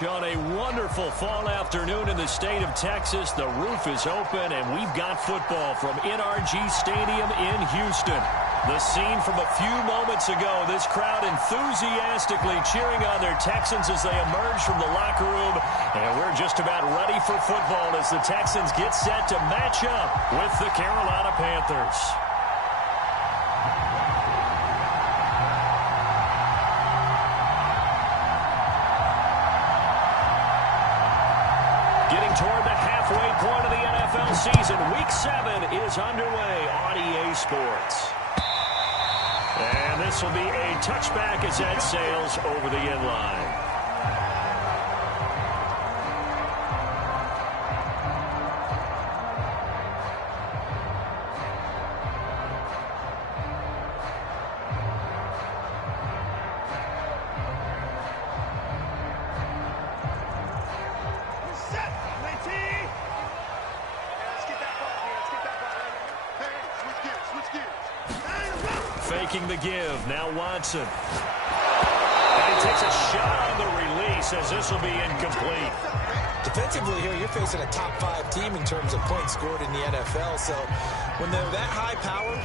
On a wonderful fall afternoon in the state of Texas, the roof is open, and we've got football from NRG Stadium in Houston. The scene from a few moments ago, this crowd enthusiastically cheering on their Texans as they emerge from the locker room, and we're just about ready for football as the Texans get set to match up with the Carolina Panthers. Toward the halfway point of the NFL season. Week 7 is underway on EA Sports. And this will be a touchback as that sails over the end line. Faking the give. Now Watson. And he takes a shot on the release as this will be incomplete. Defensively here, you're facing a top 5 team in terms of points scored in the NFL. So when they're that high power,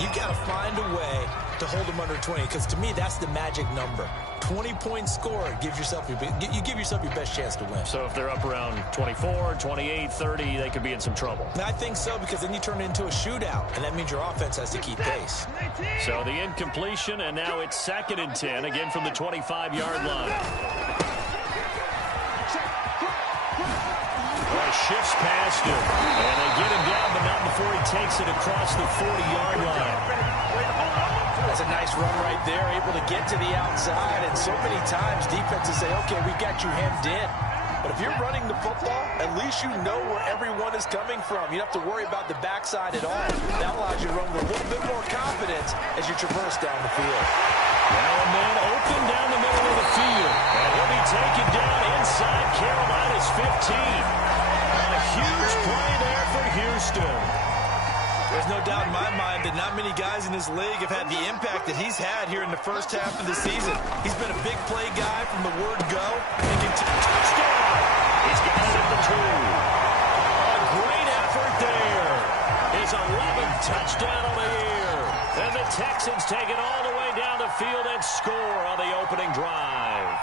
you've got to find a way to hold them under 20. Because to me, that's the magic number. 20 points scored gives yourself you give yourself your best chance to win. So if they're up around 24, 28, 30, they could be in some trouble. I think so, because then you turn it into a shootout, and that means your offense has to keep pace. So the incompletion, and now it's 2nd and 10, again from the 25-yard line. Shifts past him, and they get him down, but not before he takes it across the 40-yard line. That's a nice run right there, able to get to the outside, and so many times defenses say, okay, we got you hemmed in. But if you're running the football, at least you know where everyone is coming from. You don't have to worry about the backside at all. That allows you to run with a little bit more confidence as you traverse down the field. Now a man open down the middle of the field, and he'll be taken down inside Carolina's 15. A huge play there for Houston. There's no doubt in my mind that not many guys in this league have had the impact that he's had here in the first half of the season. He's been a big play guy from the word go. And touchdown! He's got it at the 2. A great effort there. His 11th touchdown of the year. And the Texans take it all the way down the field and score on the opening drive.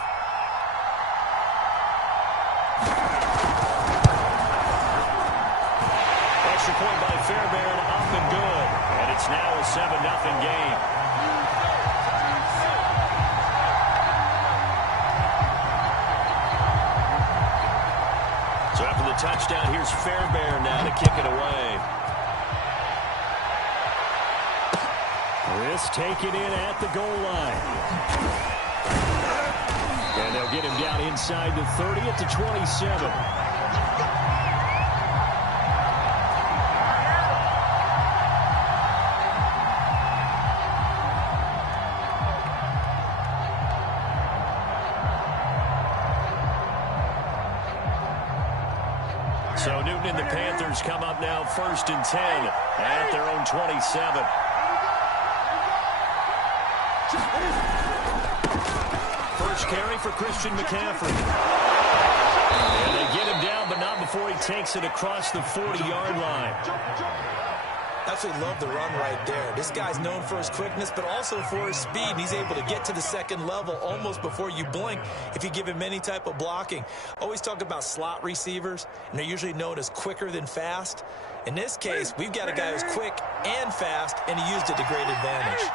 Extra point by Fairbairn, up and good. And it's now a 7-0 game. So after the touchdown, here's Fairbairn now to kick it away. This taken in at the goal line. And they'll get him down inside the 30 at the 27. So Newton and the Panthers come up now 1st and 10 at their own 27. First carry for Christian McCaffrey. And they get him down, but not before he takes it across the 40-yard line. Absolutely love the run right there. This guy's known for his quickness, but also for his speed. He's able to get to the second level almost before you blink if you give him any type of blocking. Always talk about slot receivers, and they're usually known as quicker than fast. In this case, we've got a guy who's quick and fast, and he used it to great advantage.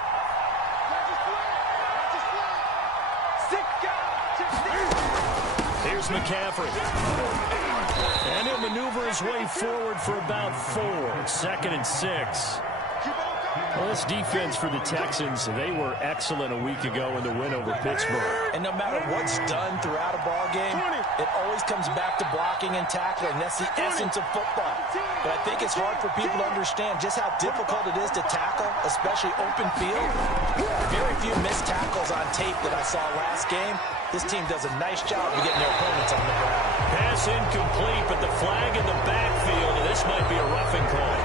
Here's McCaffrey. And he'll maneuver his way forward for about 4. 2nd and 6. Well, this defense for the Texans, they were excellent a week ago in the win over Pittsburgh. And no matter what's done throughout a ball game, it always comes back to blocking and tackling. That's the essence of football. But I think it's hard for people to understand just how difficult it is to tackle, especially open field. Very few missed tackles on tape that I saw last game. This team does a nice job of getting their opponents on the ground. Pass incomplete, but the flag in the backfield, and this might be a roughing call.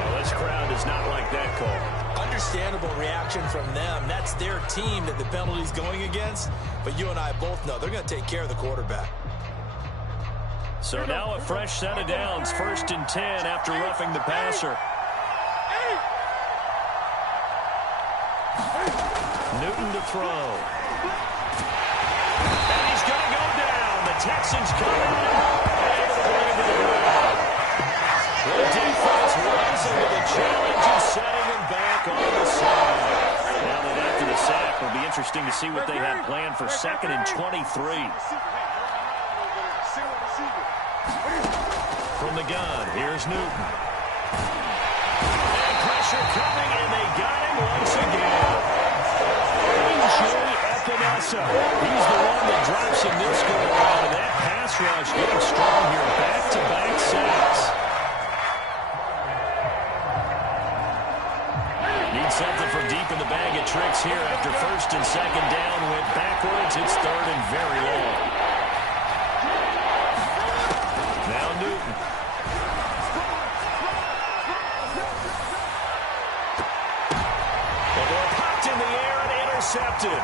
Well, This crowd does not like that call. Understandable reaction from them. That's their team that the penalty's going against. But you and I both know they're going to take care of the quarterback. So now a fresh set of downs. 1st and 10 after roughing the passer. Newton to throw. And he's going to go down. The Texans coming in. The defense rising to the challenge and setting him back on the side. Now that after the sack, will be interesting to see what they have planned for 2nd and 23. From the gun, here's Newton. And pressure coming, and they got him once again. Epinesa. He's the one that drops him this go around, and that pass rush getting strong here. Back-to-back sacks. Need something from deep in the bag of tricks here after 1st and 2nd down. Went backwards. It's 3rd and very long. Now Newton. The ball popped in the air and intercepted.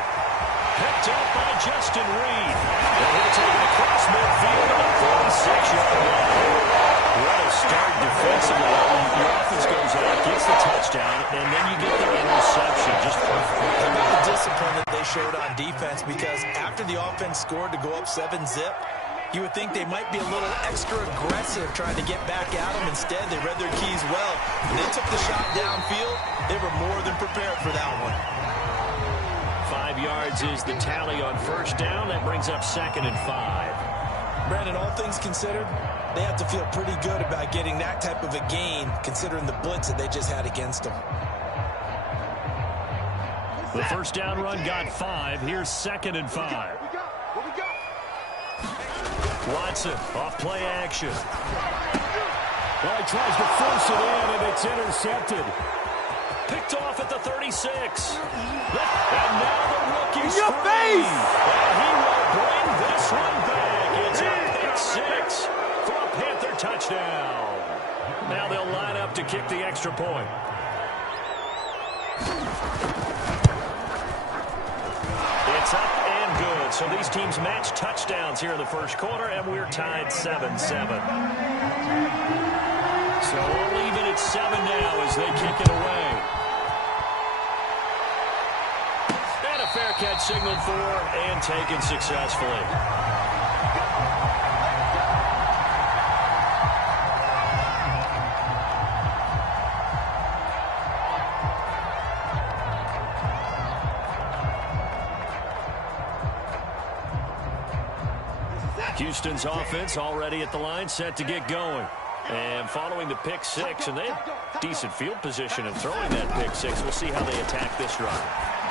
Picked up by Justin Reed. And he'll take it across midfield to the 46-yard line. What a start defensively. Your offense goes out, gets the touchdown, and then you get the interception. Just perfect. How about the discipline that they showed on defense? Because after the offense scored to go up 7-zip, you would think they might be a little extra aggressive trying to get back at them. Instead, they read their keys well. When they took the shot downfield, they were more than prepared for that one. 5 yards is the tally on 1st down. That brings up 2nd and 5. Brandon, all things considered, they have to feel pretty good about getting that type of a gain, considering the blitz that they just had against them. The 1st down run got 5. Here's 2nd and 5. Watson off play action. Well, he tries to force it in, and it's intercepted. Picked off at the 36. And now the rookie in your face! And he will bring this one back. It's a pick 6 for a Panther touchdown. Now they'll line up to kick the extra point. It's up and good. So these teams match touchdowns here in the 1st quarter, and we're tied 7-7. So we'll leave it at 7 now as they kick it away. And a fair catch signaled for and taken successfully. Houston's offense already at the line, set to get going. And following the pick 6, and they have decent field position and throwing that pick 6. We'll see how they attack this drive.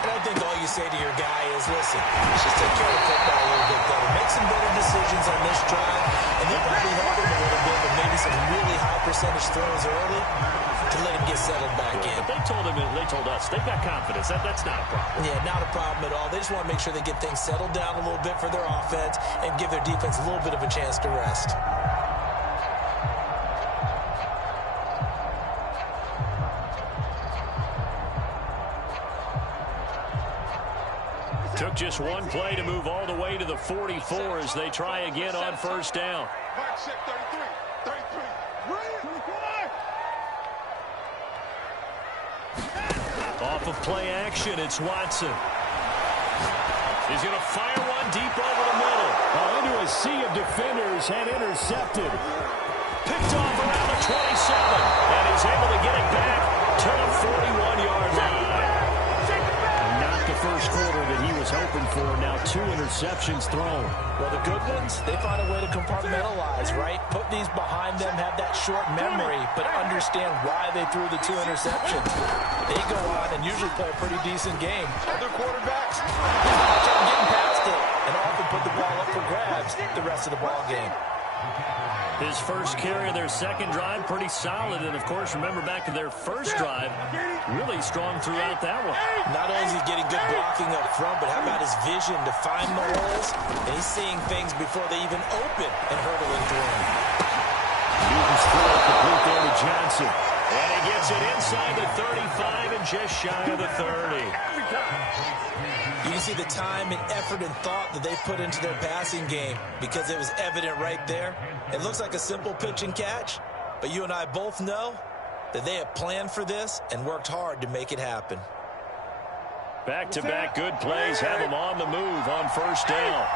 And I think all you say to your guy is, listen, let's just take care of the football a little bit better. Make some better decisions on this drive, and they'll probably help him a little bit, but maybe some really high percentage throws early to let him get settled back in. But they told us they've got confidence. That's not a problem. Yeah, not a problem at all. They just want to make sure they get things settled down a little bit for their offense and give their defense a little bit of a chance to rest. Took just one play to move all the way to the 44 as they try again on 1st down. Off of play action, it's Watson. He's going to fire one deep over the middle. Into a sea of defenders and intercepted. Picked off around the 27, and he's able to get it back to the 41-yard line. Not the 1st quarter that he was hoping for. Now 2 interceptions thrown. Well, the good ones, they find a way to compartmentalize, right? Put these behind them, have that short memory, but understand why they threw the 2 interceptions. They go on and usually play a pretty decent game. Other quarterbacks, getting past it and often put the ball up for grabs the rest of the ball game. His first carry of their 2nd drive, pretty solid. And, of course, remember back to their 1st drive, really strong throughout that one. Not only is he getting good blocking up front, but how about his vision to find the holes? And he's seeing things before they even open and hurdle into him. Newton's throw complete there to Johnson. And he gets it inside the 35 and just shy of the 30. You can see the time and effort and thought that they put into their passing game because it was evident right there. It looks like a simple pitch and catch, but you and I both know that they have planned for this and worked hard to make it happen. Back-to-back good plays have them on the move on first down.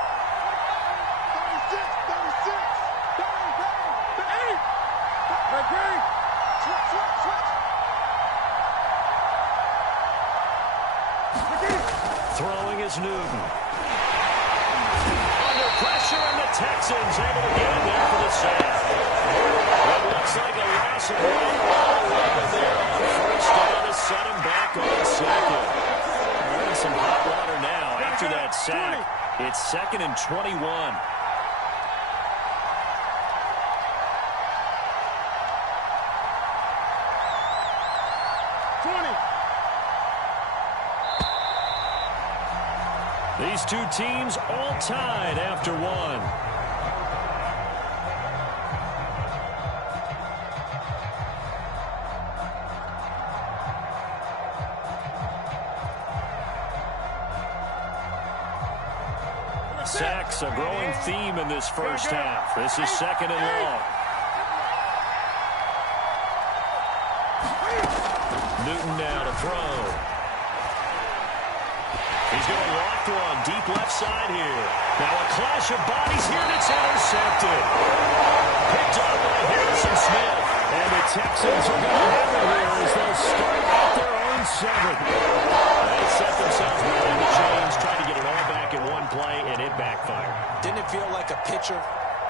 Throwing is Newton. Under pressure, and the Texans able to get in there for the sack. It looks like a loss of there on first down to set him back on second. They're in some hot water now after that sack. It's 2nd and 21. These two teams all tied after one. Sacks, a growing theme in this first half. This is 2nd and long. Newton now to throw. He's going to lock one deep left side here. Now a clash of bodies here, and it's intercepted. Picked up by Harrison Smith. And the Texans are going to have it here as they'll start at their own 7. They set themselves behind the chains, trying to get it all back in one play, and it backfired. Didn't it feel like a pitcher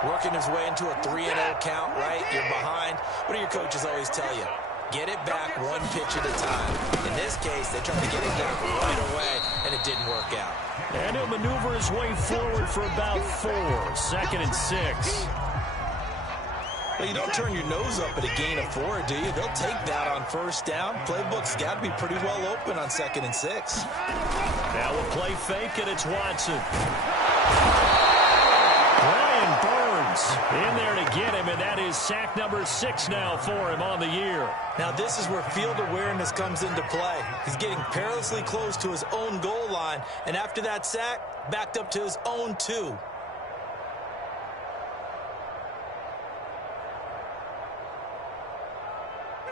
working his way into a 3-0 count, right? You're behind. What do your coaches always tell you? Get it back one pitch at a time. In this case, they tried to get it back right away, and it didn't work out. And he'll maneuver his way forward for about 4. 2nd and 6. Well, you don't turn your nose up at a gain of 4, do you? They'll take that on first down. Playbook's got to be pretty well open on 2nd and 6. Now we'll play fake, and it's Watson. Brian Burns in there to get him, and that is sack number 6 now for him on the year. Now this is where field awareness comes into play. He's getting perilously close to his own goal line, and after that sack, backed up to his own 2.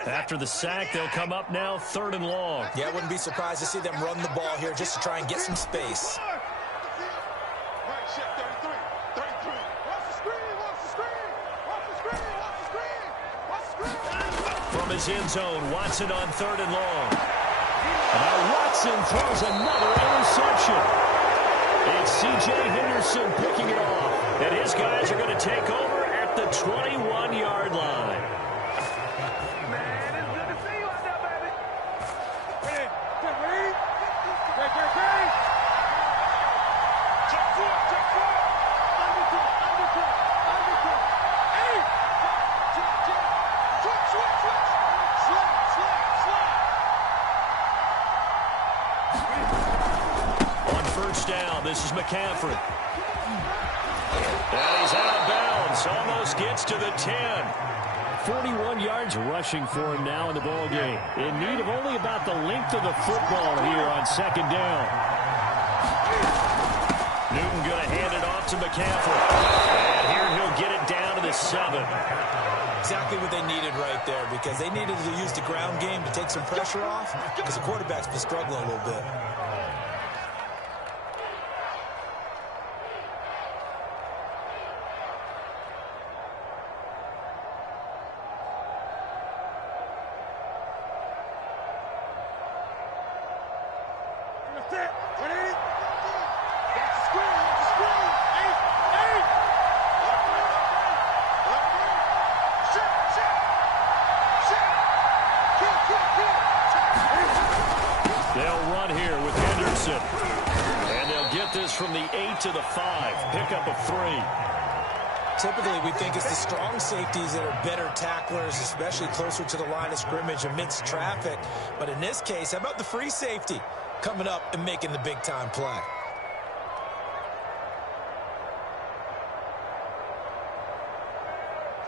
After the sack, they'll come up now 3rd and long. Yeah, I wouldn't be surprised to see them run the ball here just to try and get some space. From his end zone, Watson on 3rd and long. Now Watson throws another interception. It's C.J. Henderson picking it off. And his guys are going to take over at the 21-yard line. This is McCaffrey. And he's out of bounds. Almost gets to the 10. 41 yards rushing for him now in the ball game. In need of only about the length of the football here on 2nd down. Newton going to hand it off to McCaffrey. And here he'll get it down to the 7. Exactly what they needed right there, because they needed to use the ground game to take some pressure off, because the quarterback's been struggling a little bit. They'll run here with Henderson. And they'll get this from the 8 to the 5. Pickup of 3. Typically, we think it's the strong safeties that are better tacklers, especially closer to the line of scrimmage amidst traffic. But in this case, how about the free safety coming up and making the big-time play?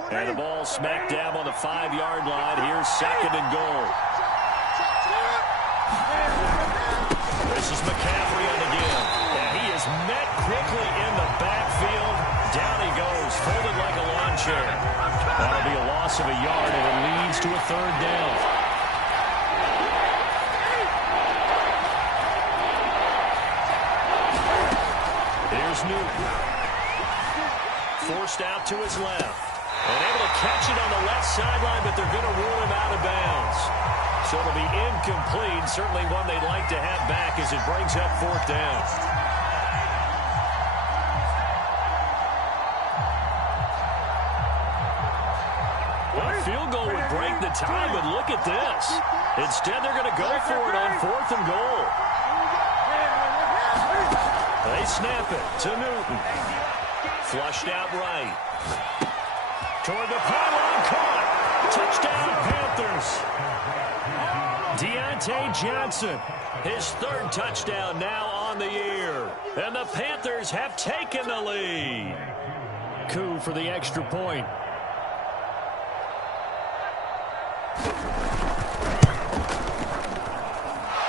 And the ball smack dab on the 5-yard line. Here's 2nd and goal. This is McCaffrey on the give. And he is met quickly in the backfield. Down he goes, folded like a lawn chair. That'll be a loss of a yard, and it leads to a 3rd down. Here's Newton. Forced out to his left. And able to catch it on the left sideline, but they're going to rule him out of bounds. So it'll be incomplete. Certainly one they'd like to have back as it brings up 4th down. Well, a field goal would break the tie, but look at this. Instead, they're going to go for it on 4th and goal. They snap it to Newton. Flushed out right. Toward the pylon, caught. Touchdown, Panthers. Deontay Johnson, his 3rd touchdown now on the year. And the Panthers have taken the lead. Coup for the extra point.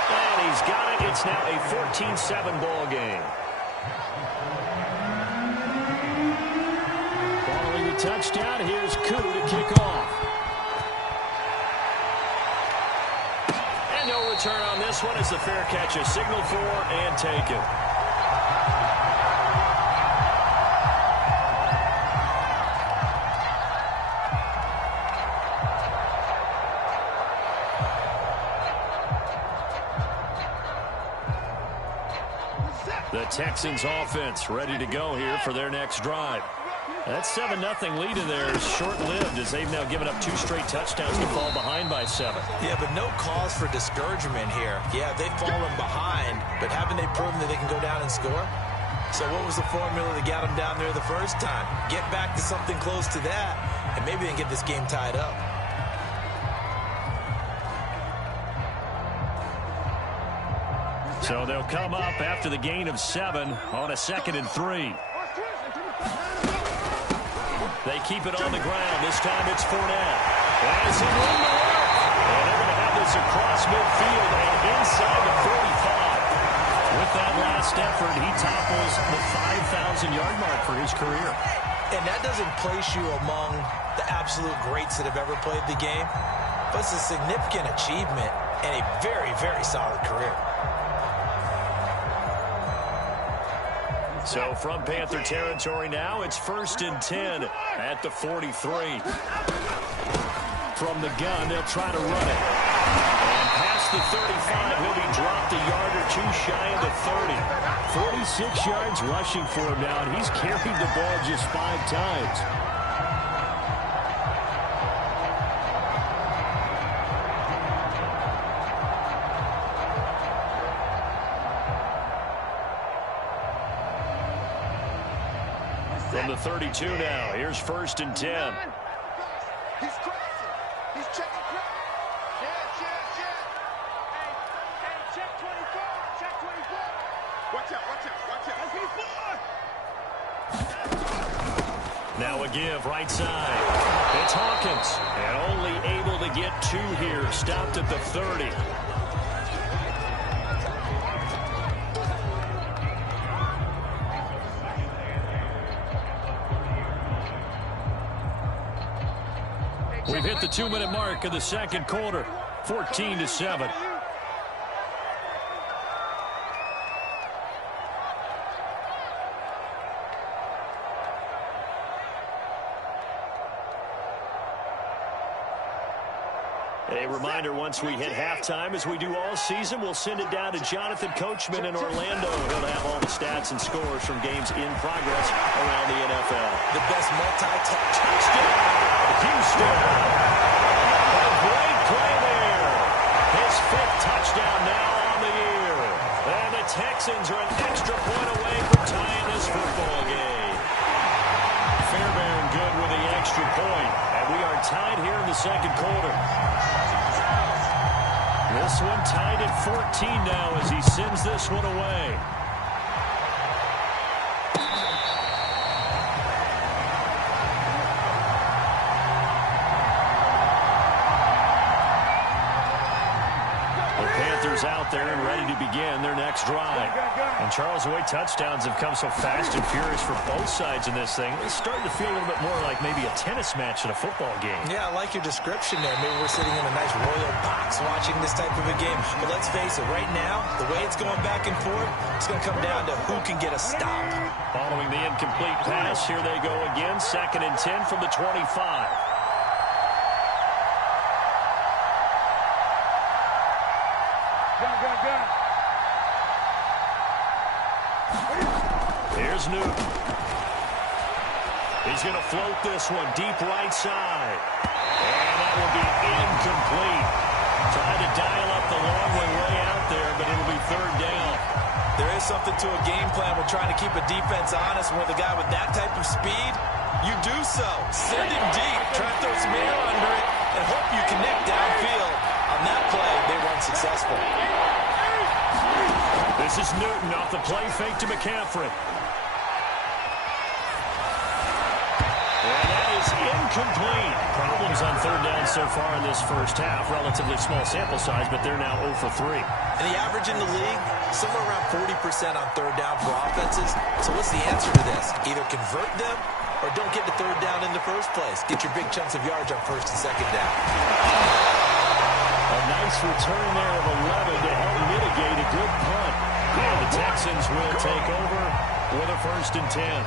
And he's got it. It's now a 14-7 ball game. Following the touchdown, here's Coup to kick off. And no return on this one as the fair catch is signaled for and taken. The Texans offense ready to go here for their next drive. That 7-0 lead in there is short-lived as they've now given up 2 straight touchdowns to fall behind by 7. Yeah, but no cause for discouragement here. Yeah, they've fallen behind, but haven't they proven that they can go down and score? So what was the formula that got them down there the first time? Get back to something close to that, and maybe they can get this game tied up. So they'll come up after the gain of 7 on a 2nd and 3. They keep it on the ground. This time it's Fournette. Has some room to work. And they're going to have this across midfield and inside the 45. With that last effort, he topples the 5,000-yard mark for his career. And that doesn't place you among the absolute greats that have ever played the game. But it's a significant achievement and a very, very solid career. So from Panther territory now, it's 1st and 10 at the 43. From the gun, they'll try to run it. And past the 35, he'll be dropped a yard or 2 shy of the 30. 46 yards rushing for him now, and he's carried the ball just 5 times. From the 32 now, here's 1st and 10. He's crossing. He's checking crowd. Yeah. Hey, check 24. Check 24. Watch out. Now a give, right side. It's Hawkins. And only able to get 2 here. Stopped at the 30. We've hit the 2-minute mark of the 2nd quarter, 14-7. A reminder, once we hit halftime, as we do all season, we'll send it down to Jonathan Coachman in Orlando. He'll have all the stats and scores from games in progress around the NFL. The best multi-touchdown. Houston. A great play there. His 5th touchdown now on the year. And the Texans are an extra point away from tying this football game. Fairbairn good with the extra point. And we are tied here in the 2nd quarter. This one tied at 14 now as he sends this one away. Panthers out there and ready to begin their next drive. And Charles, the way touchdowns have come so fast and furious for both sides in this thing, it's starting to feel a little bit more like maybe a tennis match in a football game. Yeah, I like your description there. Maybe we're sitting in a nice royal box watching this type of a game. But let's face it, right now, the way it's going back and forth, it's going to come down to who can get a stop. Following the incomplete pass, here they go again. 2nd and 10 from the 25. Here's Newton. He's going to float this one deep right side. And that will be incomplete. Trying to dial up the long way out there, but it'll be 3rd down. There is something to a game plan with trying to keep a defense honest. With a guy with that type of speed, you do so. Send him deep. Try to throw some air under it and hope you connect downfield. On that play, they weren't successful. This is Newton off the play fake to McCaffrey. And that is incomplete. Problems on 3rd down so far in this first half. Relatively small sample size, but they're now 0 for 3. And the average in the league, somewhere around 40% on 3rd down for offenses. So what's the answer to this? Either convert them or don't get to 3rd down in the first place. Get your big chunks of yards on 1st and 2nd down. A nice return there of 11 to help mitigate a good punt. And the Texans will take over with a 1st and 10.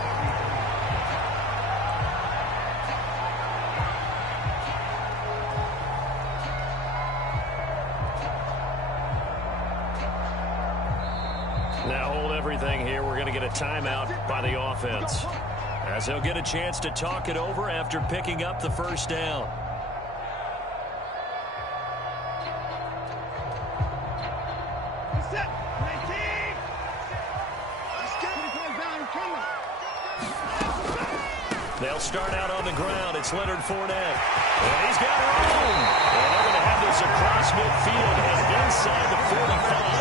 Now hold everything here. We're going to get a timeout by the offense, as they'll get a chance to talk it over after picking up the 1st down. They'll start out on the ground. It's Leonard Fournette. And he's got room. And they're going to have this across midfield and inside the 45.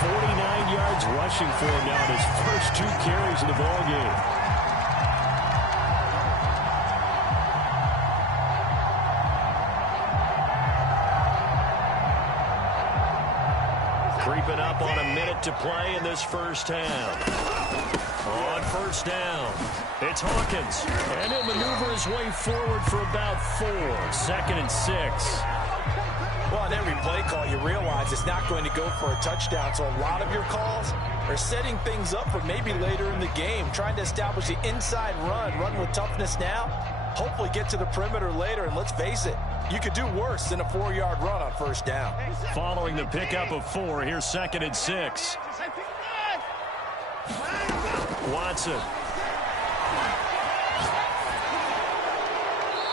49 yards rushing for him now in his first 2 carries of the ballgame. Creeping up on a minute to play in this first half. On 1st down, it's Hawkins, and he'll maneuver his way forward for about 4. 2nd and 6. Well, on every play call, you realize it's not going to go for a touchdown, so a lot of your calls are setting things up for maybe later in the game, trying to establish the inside run with toughness now, hopefully get to the perimeter later, and let's face it, you could do worse than a 4-yard run on 1st down. Following the pickup of 4, here's 2nd and 6. Watson.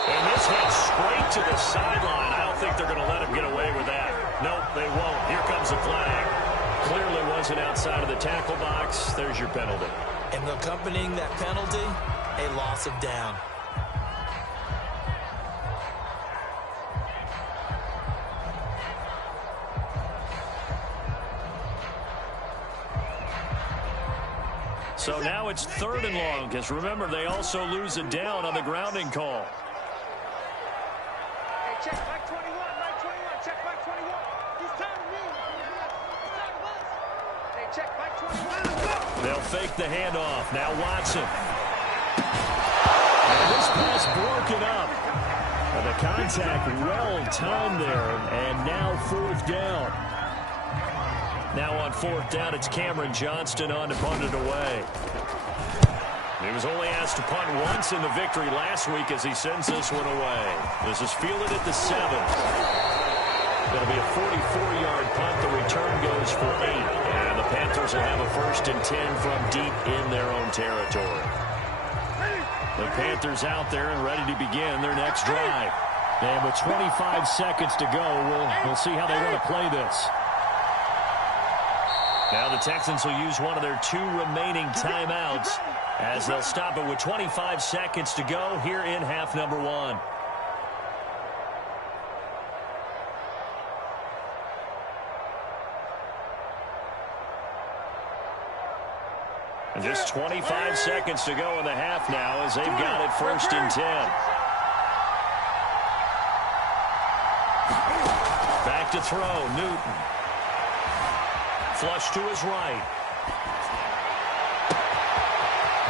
And this heads straight to the sideline. I don't think they're going to let him get away with that. Nope, they won't. Here comes the flag. Clearly wasn't outside of the tackle box. There's your penalty. And accompanying that penalty, a loss of down. So now it's 3rd and long, because remember, they also lose a down on the grounding call. Hey, check back 21, back 21, check back 21. He's tired of me. He's tired of us. Hey, check back 21. They'll fake the handoff. Now Watson. And this pass broken up. And the contact well timed there, and now 4th down. Now on 4th down, it's Cameron Johnston on to punt it away. He was only asked to punt once in the victory last week as he sends this one away. This is fielded at the 7. It'll be a 44-yard punt. The return goes for 8. And the Panthers will have a 1st and 10 from deep in their own territory. The Panthers out there and ready to begin their next drive. And with 25 seconds to go, we'll see how they want to play this. Now the Texans will use one of their 2 remaining timeouts as they'll stop it with 25 seconds to go here in half number 1. And just 25 seconds to go in the half now as they've got it 1st and 10. Back to throw, Newton. Flush to his right.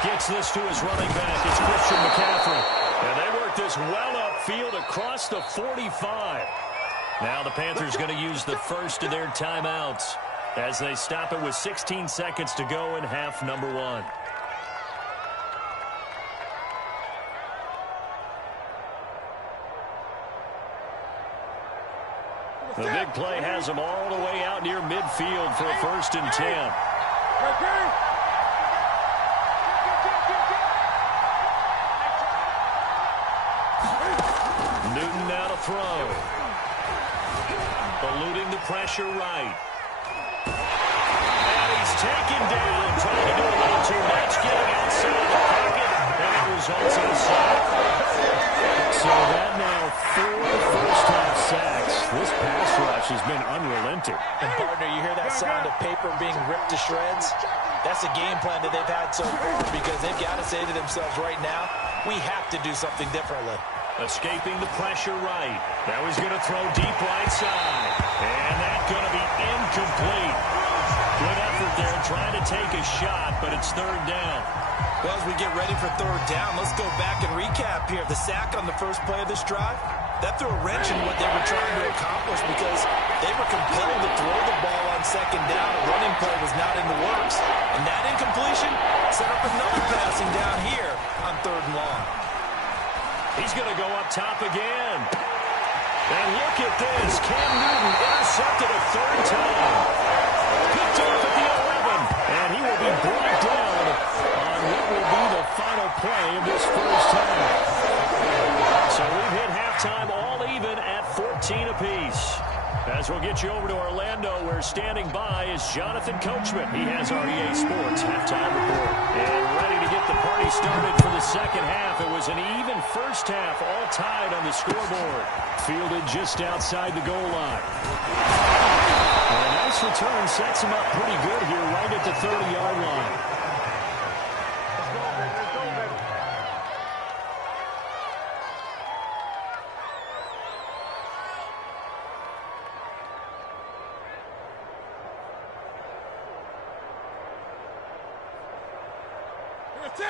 Gets this to his running back. It's Christian McCaffrey. And they work this well upfield across the 45. Now the Panthers going to use the first of their timeouts as they stop it with 16 seconds to go in half number 1. The big play has them all the way out near midfield for a 1st and 10. Newton now to throw. Eluding the pressure right. And he's taken down, trying to do a little too much, getting outside the pocket, and it results in a sack. So that now 4 first-half sacks. This pass rush has been unrelenting. And, partner, you hear that sound of paper being ripped to shreds? That's a game plan that they've had so far because they've got to say to themselves right now, we have to do something differently. Escaping the pressure right. Now he's going to throw deep right side. And that's going to be incomplete. Good effort there trying to take a shot, but it's 3rd down. Well, as we get ready for 3rd down, let's go back and recap here. The sack on the first play of this drive, that threw a wrench in what they were trying to accomplish because they were compelled to throw the ball on 2nd down. A running play was not in the works. And that incompletion set up another passing down here on 3rd and long. He's going to go up top again. And look at this. Cam Newton intercepted a 3rd time. Picked off at the 11. And he will be brought down on what will be the final play of this 1st half. So we've hit halftime all even at 14 apiece. As we'll get you over to Orlando, where standing by is Jonathan Coachman. He has our EA Sports halftime report. And ready to get the party started for the 2nd half. It was an even 1st half, all tied on the scoreboard. Fielded just outside the goal line. And a nice return sets him up pretty good here right at the 30-yard line.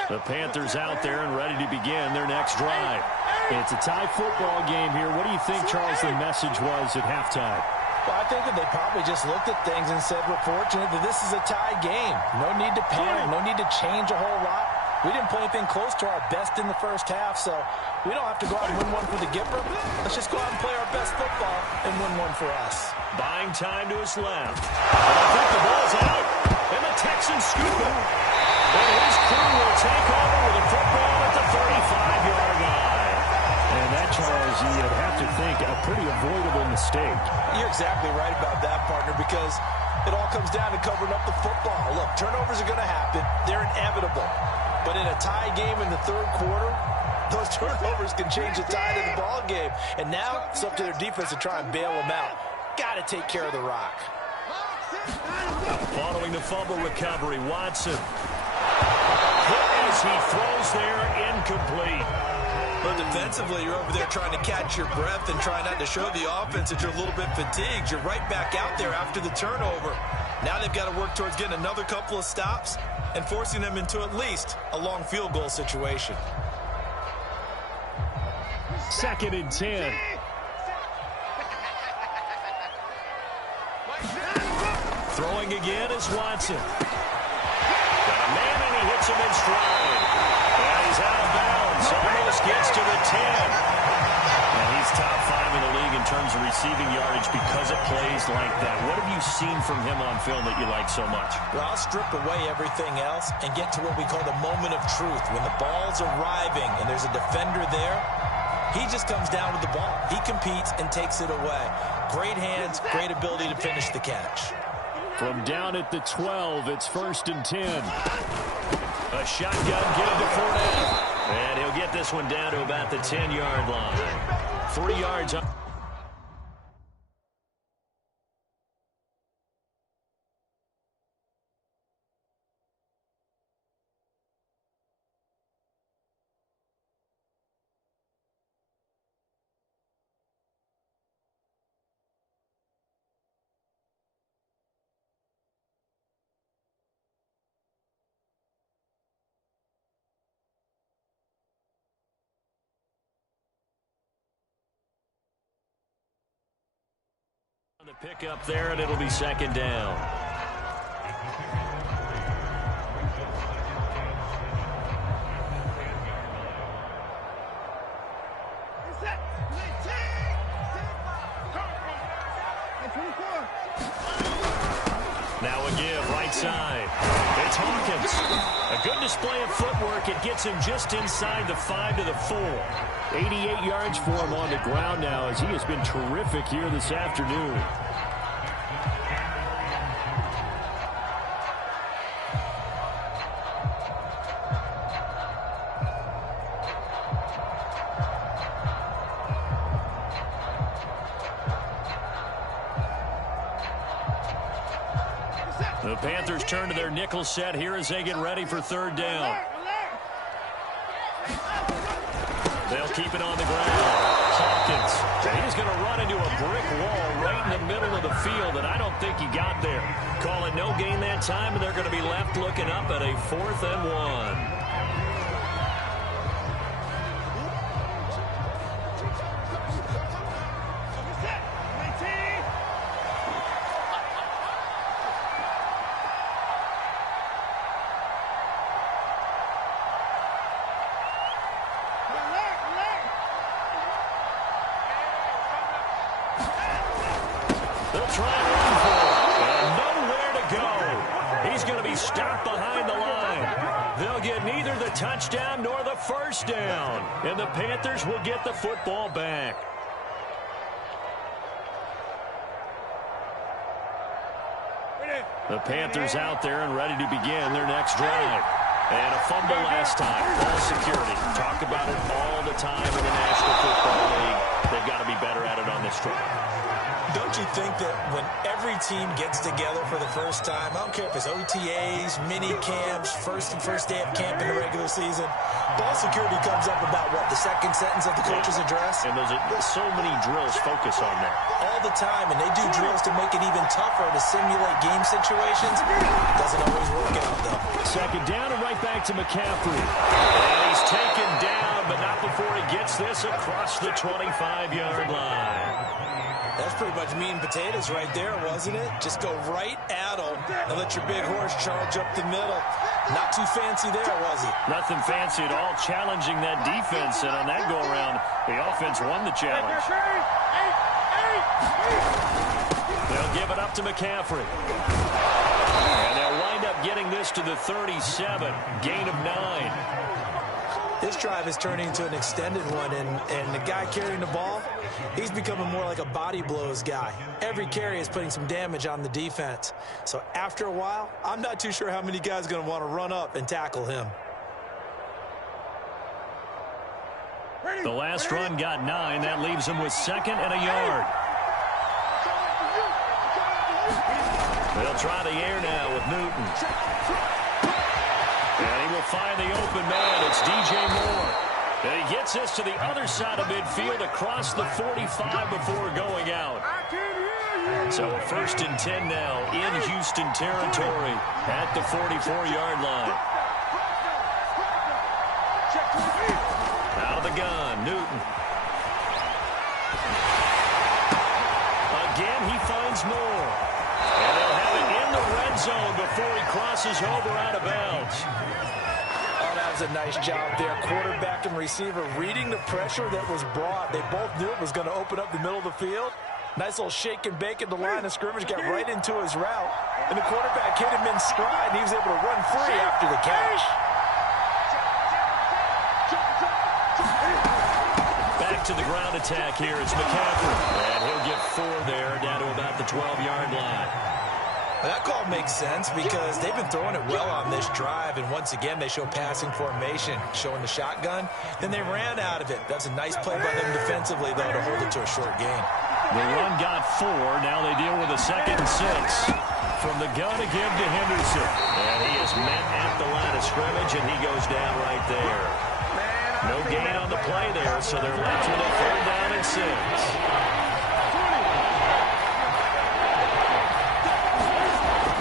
The Panthers out there and ready to begin their next drive. It's a tie football game here. What do you think, Charles, the message was at halftime? Well, I think that they probably just looked at things and said, we're fortunate that this is a tie game. No need to panic. No need to change a whole lot. We didn't play anything close to our best in the 1st half, so we don't have to go out and win one for the Gipper. Let's just go out and play our best football and win one for us. Buying time to his left. And I think the ball's out. And the Texans scoop it. And his crew will take over with a football at the 35-yard line. And that, Charles, you'd have to think a pretty avoidable mistake. You're exactly right about that, partner, because it all comes down to covering up the football. Look, turnovers are going to happen. They're inevitable. But in a tie game in the 3rd quarter, those turnovers can change the tide of the ball game. And now it's up to their defense to try and bail them out. Got to take care of the rock. Following the fumble recovery, Watson. As he throws there, incomplete. But defensively, you're over there trying to catch your breath and try not to show the offense that you're a little bit fatigued. You're right back out there after the turnover. Now they've got to work towards getting another couple of stops and forcing them into at least a long field goal situation. 2nd and 10. Throwing again is Watson. Got a man and he hits him in stride. And he's out of bounds. Almost gets to the 10. And he's top 5 in the league in terms of receiving yardage because it plays like that. What have you seen from him on film that you like so much? Well, I'll strip away everything else and get to what we call the moment of truth. When the ball's arriving and there's a defender there, he just comes down with the ball. He competes and takes it away. Great hands, great ability to finish the catch. From down at the 12, it's 1st and 10. A shotgun give to Fournette. And he'll get this one down to about the 10-yard line. 3 yards up. The pickup there, and it'll be second down. Now a give, right side. It's Hawkins. A good display of footwork. It gets him just inside the 5 to the 4. 88 yards for him on the ground now as he has been terrific here this afternoon. The Panthers turn to their nickel set here as they get ready for third down. They'll keep it on the ground. Hawkins. He's going to run into a brick wall right in the middle of the field, and I don't think he got there. Call it no gain that time, and they're going to be left looking up at a 4th and 1. Touchdown nor the first down. And the Panthers will get the football back. The Panthers out there and ready to begin their next drive. And a fumble last time. Ball security. Talk about it all the time in the National Football League. They've got to be better at it on this drive. Don't you think that when every team gets together for the first time, I don't care if it's OTAs, mini camps, first day of camp in the regular season, ball security comes up about what, the second sentence of the coach's address? And there's so many drills focus on that. All the time, and they do drills to make it even tougher to simulate game situations. Doesn't always work out, though. Second down and right back to McCaffrey. And he's taken down, but not before he gets this across the 25-yard line. That's pretty much meat and potatoes right there, wasn't it? Just go right at him and let your big horse charge up the middle. Not too fancy there, was he? Nothing fancy at all, challenging that defense. And on that go-around, the offense won the challenge. They'll give it up to McCaffrey. And they'll wind up getting this to the 37, gain of 9. This drive is turning into an extended one, and the guy carrying the ball, he's becoming more like a body blows guy. Every carry is putting some damage on the defense. So after a while, I'm not too sure how many guys are going to want to run up and tackle him. The last run got 9. That leaves him with 2nd and a yard. They'll try the air now with Newton. And he will find the open man. It's DJ Moore. And he gets this to the other side of midfield across the 45 before going out. So a 1st and 10 now in Houston territory at the 44-yard line. Out of the gun, Newton. Again, he finds Moore. And they'll have it in the red zone before he crosses over out of bounds. Oh, that was a nice job there. Quarterback and receiver reading the pressure that was brought. They both knew it was going to open up the middle of the field. Nice little shake and bake at the line of scrimmage, got right into his route. And the quarterback hit him in stride, and he was able to run free after the catch. Back to the ground attack here. It's McCaffrey. And he'll get 4 there, down to about the 12-yard line. Well, that call makes sense because they've been throwing it well on this drive, and once again they show passing formation, showing the shotgun. Then they ran out of it. That's a nice play by them defensively, though, to hold it to a short gain. The run got 4. Now they deal with a 2nd and 6. From the gun to give to Henderson. And he is met at the line of scrimmage, and he goes down right there. No gain on the play there, so they're left with a 3rd down and 6.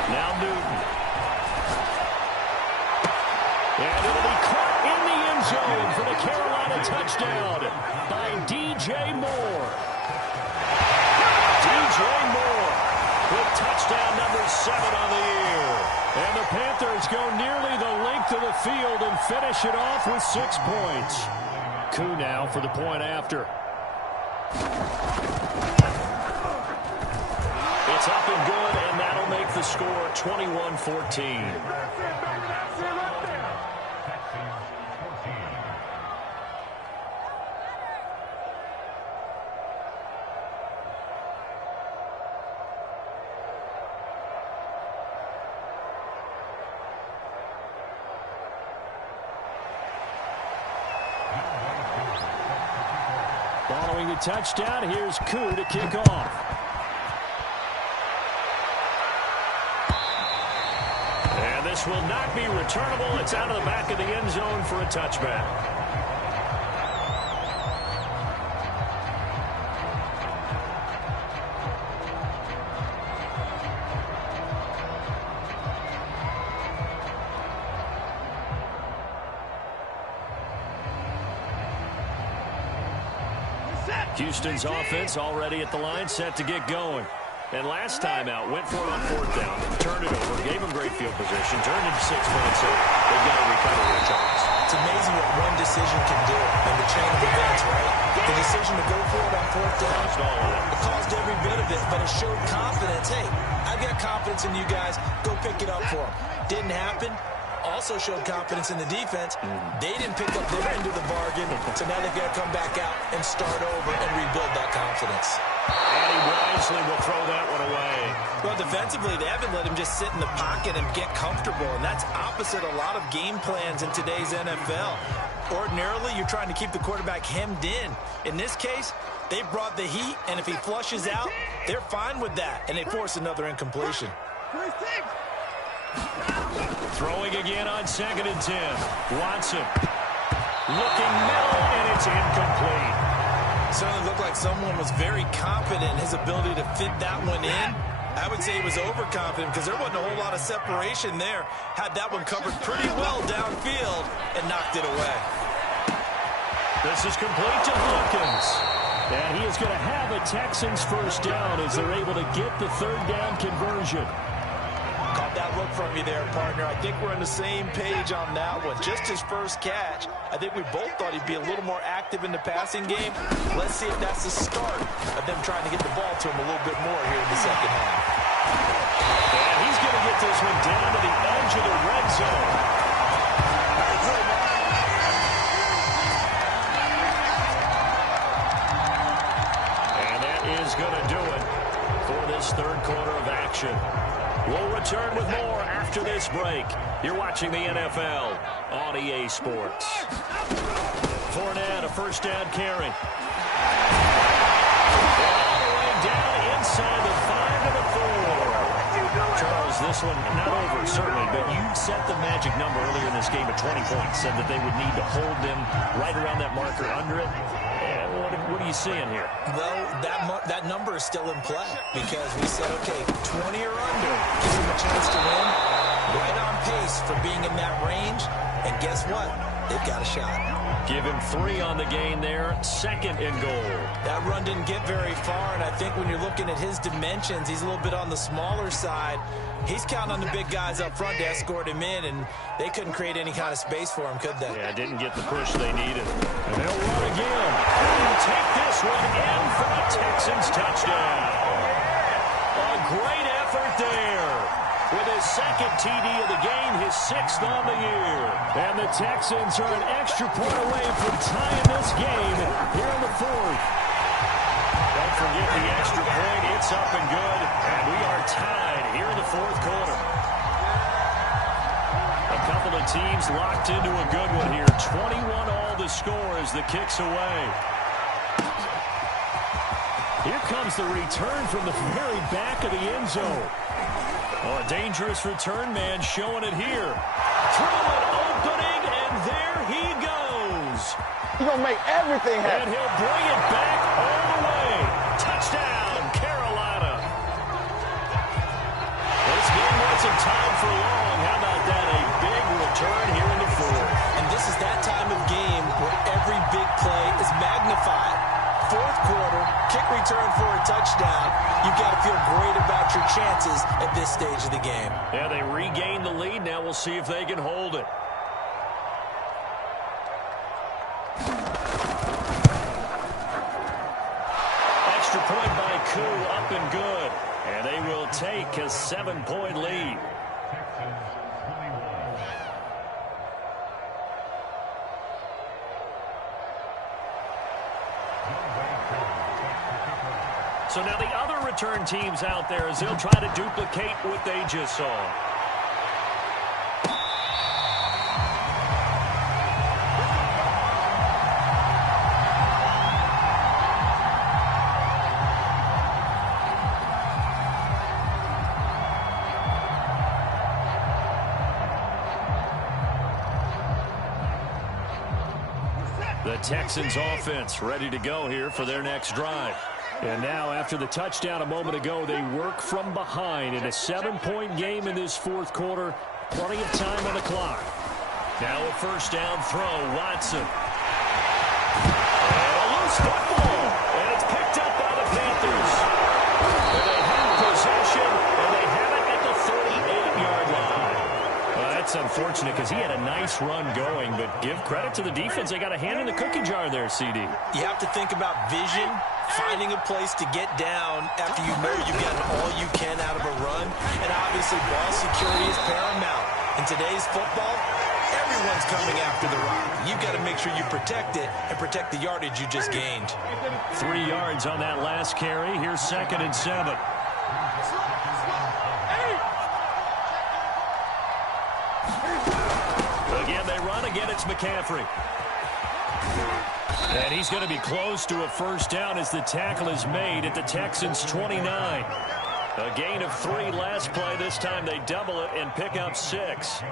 Now Newton. And it'll be caught in the end zone for the Carolina touchdown by DJ Moore. DJ Moore Touchdown number 7 on the year. And the Panthers go nearly the length of the field and finish it off with 6 points. Koo now for the point after. It's up and good, and that'll make the score 21-14. Following the touchdown, here's Koo to kick off. And this will not be returnable. It's out of the back of the end zone for a touchback. Houston's offense already at the line, set to get going. And last time out, went for it on 4th down, turned it over, gave them great field position, turned into 6 points, so they've got to recover their chance. It's amazing what one decision can do in the chain of events, right? The decision to go for it on 4th down, it caused every bit of it, but it showed confidence. Hey, I've got confidence in you guys. Go pick it up for them. Didn't happen. Also showed confidence in the defense. They didn't pick up their end of the bargain, so now they've got to come back out and start over and rebuild that confidence. And he wisely will throw that one away. Well, defensively, they haven't let him just sit in the pocket and get comfortable, and that's opposite a lot of game plans in today's NFL. Ordinarily, you're trying to keep the quarterback hemmed in. In this case, they brought the heat, and if he flushes out, they're fine with that, and they force another incompletion. Throwing again on 2nd and 10. Watson looking middle, and it's incomplete. Certainly looked like someone was very confident in his ability to fit that one in. I would say he was overconfident because there wasn't a whole lot of separation there. Had that one covered pretty well downfield and knocked it away. This is complete to Hawkins. And he is going to have a Texans first down as they're able to get the 3rd down conversion. Caught that look from you there, partner. I think we're on the same page on that one. Just his first catch. I think we both thought he'd be a little more active in the passing game. Let's see if that's the start of them trying to get the ball to him a little bit more here in the second half. And he's going to get this one down to the edge of the red zone. And that is going to do it for this 3rd quarter of action. We'll return with more after this break. You're watching the NFL on EA Sports. Fournette, a first down carry. All the way down inside the 5 to the 4. Charles, this one not over, certainly, but you set the magic number earlier in this game at 20 points, said that they would need to hold them right around that marker under it. What are you seeing here? Well, that number is still in play because we said, okay, 20 or under gives them a chance to win. Right on pace for being in that range. And guess what? They've got a shot. Give him 3 on the gain there. 2nd and goal. That run didn't get very far, and I think when you're looking at his dimensions, he's a little bit on the smaller side. He's counting on the big guys up front to escort him in, and they couldn't create any kind of space for him, could they? Yeah, didn't get the push they needed. And they'll run again. And take this one in for a Texans touchdown. A great effort there. With his 2nd TD of the game, his 6th on the year. And the Texans are an extra point away from tying this game here in the 4th. Don't forget the extra point. It's up and good. And we are tied here in the 4th quarter. A couple of teams locked into a good one here. 21 all the score as the kick's away. Here comes the return from the very back of the end zone. Oh, a dangerous return man showing it here. Through an opening, and there he goes. He's going to make everything happen. And he'll bring it back all the way. Touchdown, Carolina. This game wasn't tied for long. How about that? A big return here in the 4th. And this is that time of game where every big play is magnified. 4th quarter, kick return for a touchdown, you've got to feel great about your chances at this stage of the game. Yeah, they regain the lead. Now we'll see if they can hold it. Extra point by Koo, up and good. And they will take a 7-point lead. So now the other return teams out there as they'll try to duplicate what they just saw. The Texans offense ready to go here for their next drive. And now, after the touchdown a moment ago, they work from behind in a 7-point game in this fourth quarter. Plenty of time on the clock. Now a first down throw, Watson. And a loose football. And it's picked up by the Panthers. And they have possession, and they have it at the 38-yard line. Well, that's unfortunate because he had a nice run going, but give credit to the defense. They got a hand in the cookie jar there, CD. You have to think about vision, finding a place to get down after you know you've gotten all you can out of a run. And obviously, ball security is paramount. In today's football, everyone's coming after the rock. You've got to make sure you protect it and protect the yardage you just gained. 3 yards on that last carry. Here's 2nd and 7. Again, they run. Again, it's McCaffrey. And he's going to be close to a first down as the tackle is made at the Texans' 29. A gain of 3 last play. This time they double it and pick up 6. The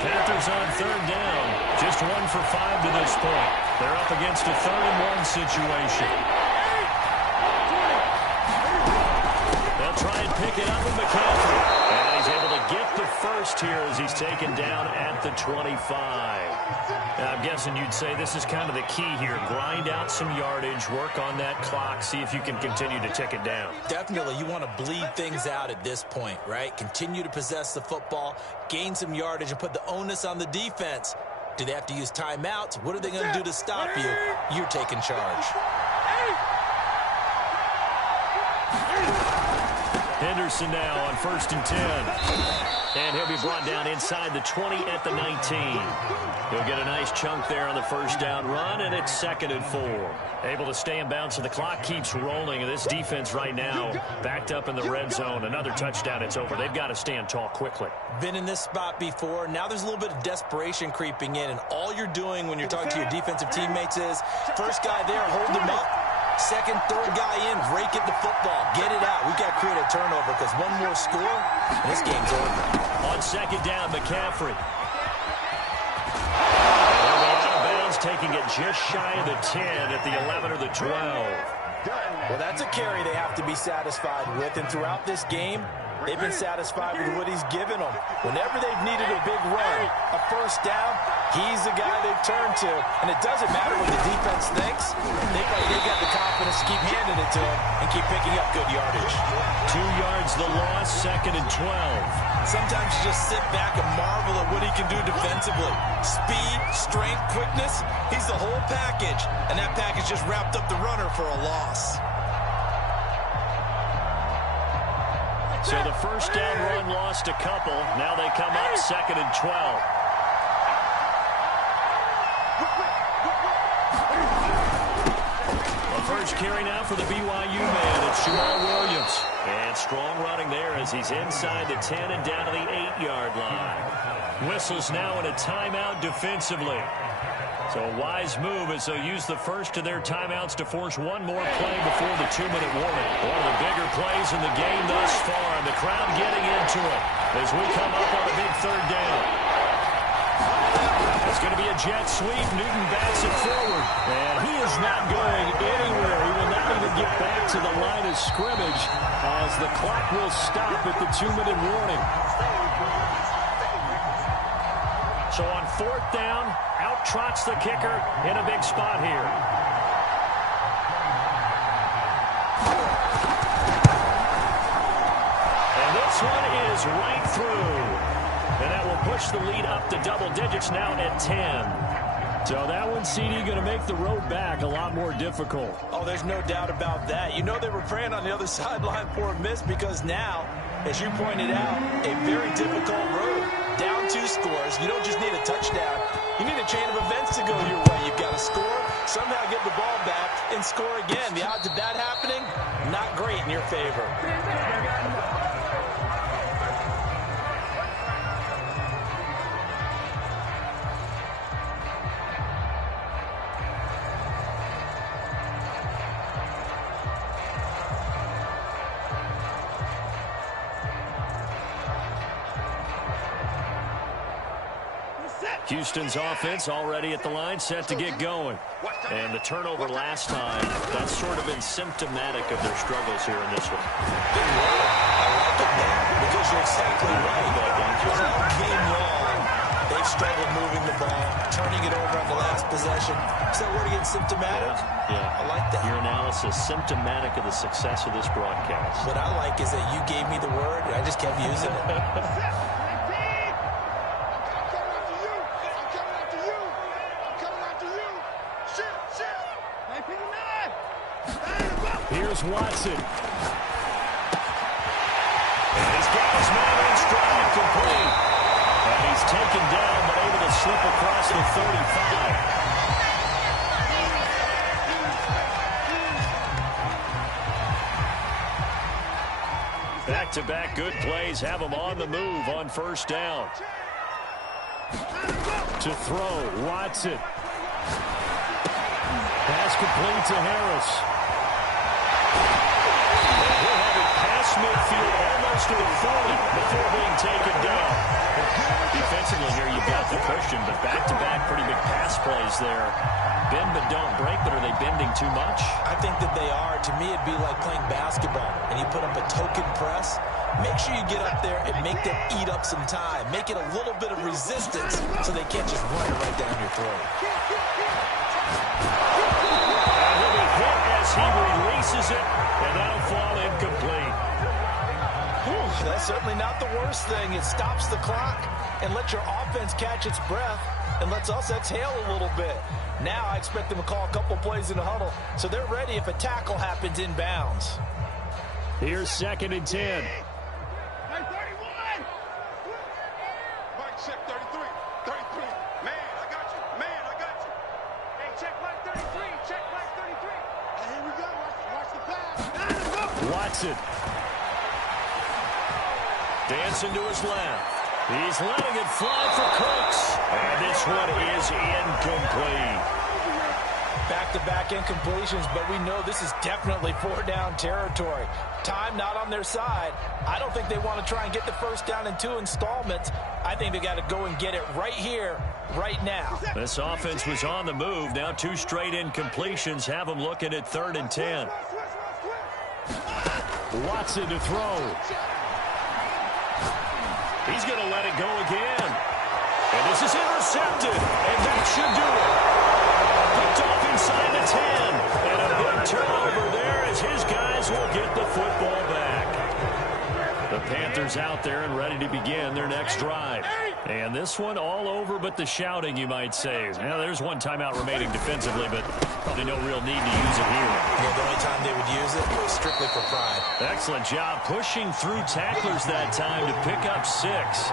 Panthers on 3rd down. Just 1 for 5 to this point. They're up against a 3rd and 1 situation. They'll try and pick it up with McCaffrey. And he's able to get the first here as he's taken down at the 25. Now, I'm guessing you'd say this is kind of the key here. Grind out some yardage, work on that clock, see if you can continue to tick it down. Definitely, you want to bleed things out at this point, right? Continue to possess the football, gain some yardage, and put the onus on the defense. Do they have to use timeouts? What are they going to do to stop you? You're taking charge. Henderson now on 1st and 10. And he'll be brought down inside the 20 at the 19. He'll get a nice chunk there on the first down run, and it's 2nd and 4. Able to stay in bounds, so the clock keeps rolling. And this defense right now backed up in the red zone. Another touchdown, it's over. They've got to stand tall quickly. Been in this spot before. Now there's a little bit of desperation creeping in, and all you're doing when you're talking to your defensive teammates is first guy there, hold him up. Second, third guy in, rake at the football. Get it out. We've got to create a turnover because one more score, and this game's over. On 2nd down, McCaffrey. They'll be out of bounds, taking it just shy of the 10 at the 11 or the 12. Well, that's a carry they have to be satisfied with, and throughout this game, they've been satisfied with what he's given them. Whenever they've needed a big run, a first down, he's the guy they've turned to. And it doesn't matter what the defense thinks. They've got the confidence to keep handing it to him and keep picking up good yardage. 2 yards the loss, 2nd and 12. Sometimes you just sit back and marvel at what he can do defensively. Speed, strength, quickness, he's the whole package. And that package just wrapped up the runner for a loss. So the first down run lost a couple. Now they come up 2nd and 12. The first carry now for the BYU man. It's Jamal Williams. And strong running there as he's inside the 10 and down to the 8-yard line. Whistles now in a timeout defensively. So a wise move as they'll use the first of their timeouts to force one more play before the 2-minute warning. One of the bigger plays in the game thus far, and the crowd getting into it as we come up on a big 3rd down. It's going to be a jet sweep. Newton bats it forward, and he is not going anywhere. He will not even get back to the line of scrimmage as the clock will stop at the 2-minute warning. So on 4th down, out trots the kicker in a big spot here. goes right through. And that will push the lead up to double digits now at 10. So that one, CD, going to make the road back a lot more difficult. Oh, there's no doubt about that. You know they were praying on the other sideline for a miss because now, as you pointed out, a very difficult road. Down 2 scores. You don't just need a touchdown. You need a chain of events to go your way. You've got to score, somehow get the ball back, and score again. The odds of that happening, not great in your favor. Houston's offense already at the line, set to get going. And the turnover last time, that's sort of been symptomatic of their struggles here in this one. Good work. I like it, man, because you're exactly right. All game long, they've struggled moving the ball, turning it over on the last possession. Is that word again, symptomatic? Yeah. I like that. Your analysis, symptomatic of the success of this broadcast. What I like is that you gave me the word, and I just kept using it. Here's Watson. And he's got his man in stride, complete. And he's taken down, but able to slip across the 35. Back-to-back good plays have him on the move on first down. To throw, Watson. Pass complete to Harris. He'll have it past midfield almost to the 40 before being taken down. Defensively here, you've got the cushion, but back-to-back pretty big pass plays there. Bend but don't break, but are they bending too much? I think that they are. To me, it'd be like playing basketball, and you put up a token press. Make sure you get up there and make them eat up some time. Make it a little bit of resistance so they can't just run it right down your throat. And he'll be hit as he releases it, and that'll fall incomplete. Whew, that's certainly not the worst thing. It stops the clock and lets your offense catch its breath and lets us exhale a little bit. Now I expect them to call a couple plays in the huddle, so they're ready if a tackle happens inbounds. Here's 2nd and 10. Check 33, 33. Man, I got you. Man, I got you. Hey, check like 33. Check like 33. Hey, here we go. Watch the pass. Watson. Dancing to his left. He's letting it fly for Cooks. And this one is incomplete. Back-to-back incompletions, but we know this is definitely 4-down territory. Time not on their side. I don't think they want to try and get the first down in 2 installments. I think they got to go and get it right here, right now. This offense was on the move. Now 2 straight incompletions have them looking at 3rd and 10. Watson to throw. He's going to let it go again. And this is intercepted. And that should do it. Picked off inside the 10. And a big turnover there as his guys will get the football back. The Panthers out there and ready to begin their next drive. And this one all over but the shouting, you might say. Now, there's one timeout remaining defensively, but probably no real need to use it here. Yeah, the only time they would use it was strictly for pride. Excellent job pushing through tacklers that time to pick up 6.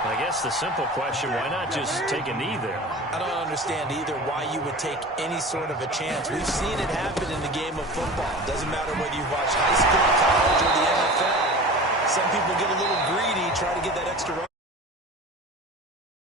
I guess the simple question, why not just take a knee there? I don't understand either why you would take any sort of a chance. We've seen it happen in the game of football. Doesn't matter whether you've watched